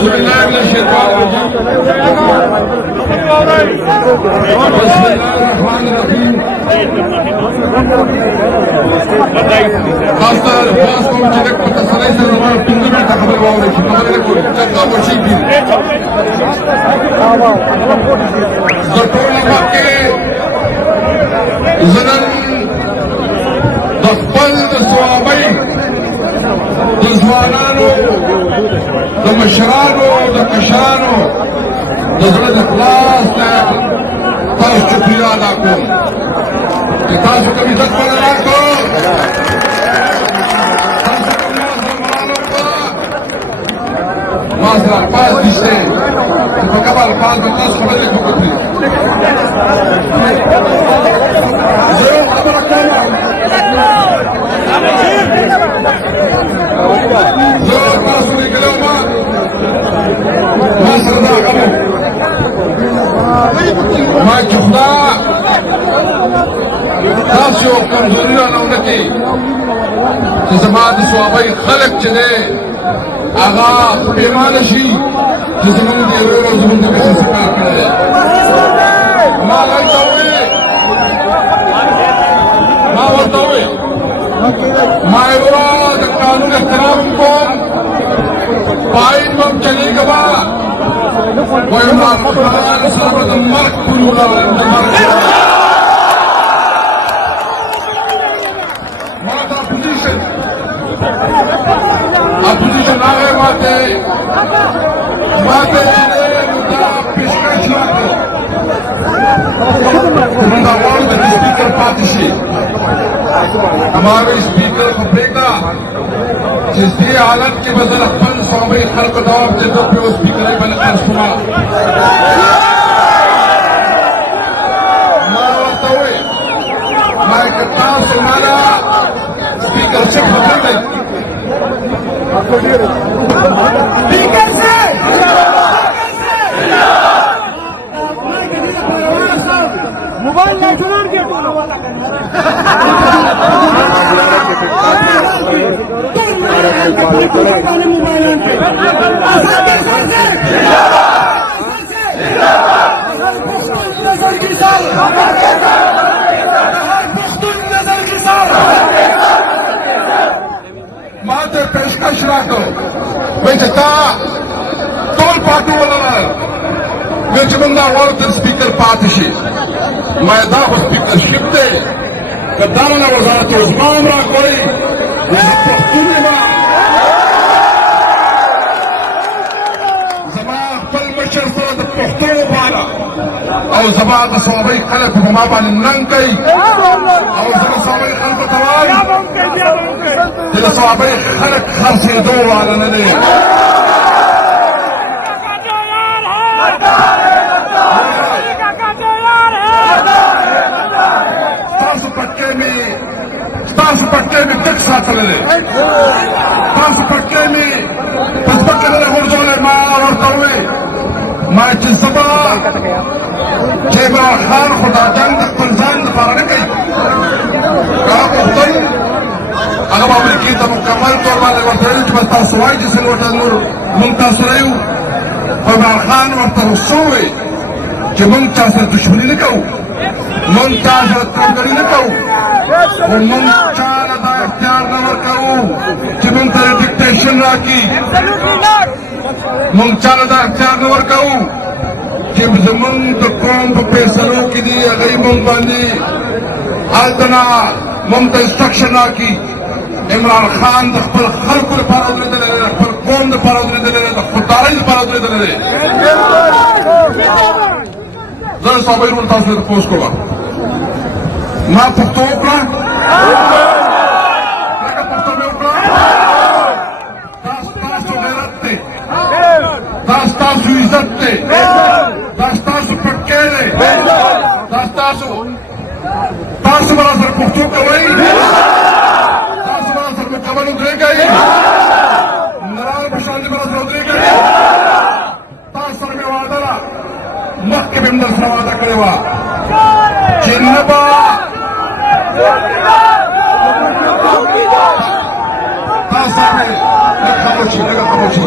أعوذ بالله من الشيطان الرجيم بسم الله الرحمن الرحيم خاصة الفاس قوم جدك متصلي سنوار تنظمين تخبر واوري خبر لكم جدك وشي بي زرطور لفاقه زنن دخبل دسوابي دزوانانو دمشرانو دکشانو دزړه د خلاص تاسو شکریہ ادا کوم چې تاسو کوم عزت پر راکو ما سره پاس دشته په کبل پاس به تاسو خبرې کوئ زه خبره کوم زه تاسو لیکلو ما سره دا کوم ما جوړا تاسو کمزوري نه ونکي چې زما د ثوابي خلق چې دی هغه پیمانه شي چې زموږ د ورو زموږ د کیسې څخه کړی ما ورته وې ما ورو د قانون احترام کوم پاین بم چلی گوا ویما قرآن صبر مرک پرولا ماتا اپوزیشن آگئے ماتے مدہ پیشکش ماتے مدہ وارد اسپیکر پاتشی ہمارے اسپیکر کو بیٹا جس دی حالت کی بدل اپن صوبائی خلق دواب جدو پہ اسپیکر بن ارسما ماروتوئے میں کتا سمانا اسپیکر سے خبر گئی اسپیکر سے موبائل لیٹران کے ماتے پیشکش راکو ویچتا تول پاتو والا ویچ بندہ ورد سپیکر پاتشی مائدہ کو سپیکر شکتے کدامنا وزارت عثمان راکوئی پختونی با زمان پل مشر سرد پختون بالا او زمان دا صوابی خلق بما بانی ننگ کئی او زمان صوابی خلق تواری جدا صوابی خلق خرسی دو والا ندے تاسو پټکې می تک ساتلې تاسو پټکې می پس پکې نه ورځولې ما ورته وې ما چې سبا چې ما خان خدا جنگ د خپل ځان لپاره نه کوي هغه خپل هغه باندې کې ته مکمل تور باندې ورته چې تاسو وایي چې څنګه نور مونږ تاسو رايو خدا خان ورته وسوي چې مونږ تاسو دښمنی نه کوو مونږ تاسو ترګړی نه کوو ومن چاله دا اختیار نه ورکوو چې مونږ ته ډیکټیشن راکړي مونږ چاله دا اختیار نه ورکوو چې زمونږ د قوم په فیصلو کې دي هغوی مونږ باندې هلته نه مونږ ته انسټرکشن راکړي عمران خان د خپل خلکو لپاره ودرېدلی دی د خپل قوم لپاره ودرېدلی دی د خوددارۍ لپاره ودرېدلی دی زه صوبایي رول تاسو ته تپوس کوم ما پښتو وکړه لکه پښتو مې وکړه دا ستاسو غیرت دی دا ستاسو عزت دی دا ستاسو پټکی دی دا ستاسو تاسو به راسره پښتو کوئ تاسو به راسره مکمل ودرېږئ نرار په شان دې به راسره ودرېږئ تاسو سره مې وعده ده مخکې مې هم درسره وعده کړې وه چې نه به تاسو لږ خاموشي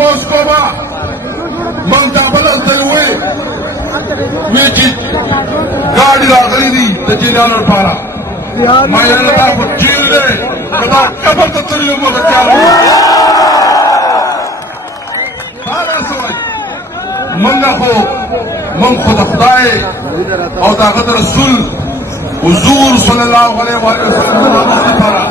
Poskova, Montabalan Telwe, Mijit, Gadi Ragalini, the Jilan Para. My other for children, without cover the Turium of the Calvary. Mangaho, Monko the Fly, or the Hadar Sul, Uzur Salallahu Alayhi wa sallam.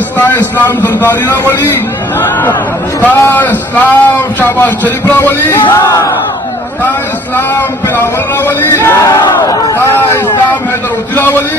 sta Islam Zardari Rawali, sta Islam Shahbaz Sharif Rawali, sta Islam Bilawal Rawali, sta Islam Haidar Uti Rawali,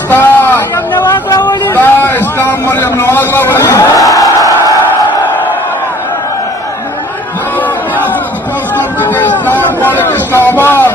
sta Islam Maryam Nawaz Rawali. Islam Malik Islamabad.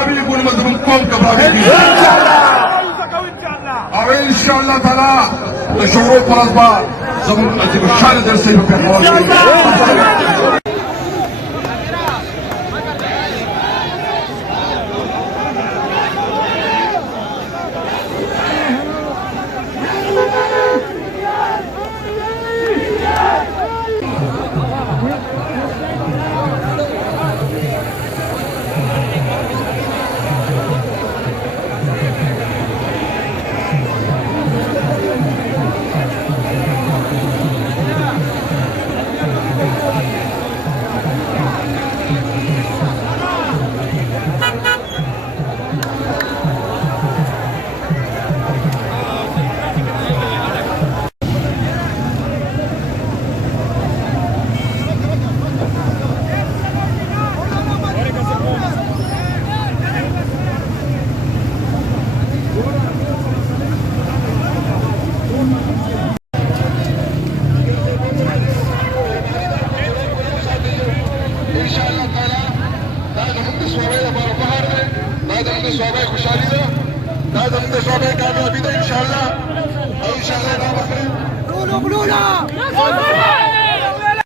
كبرابي يقول مظلومكم كبرابي او ان شاء الله تعالى تشعروا فرصبا زمن ازيب الشارع درسي بكم صوبه خوشحالی ده دا زموږ د صوبه کامیابی ده ان شاء الله او ان شاء الله دا بخیر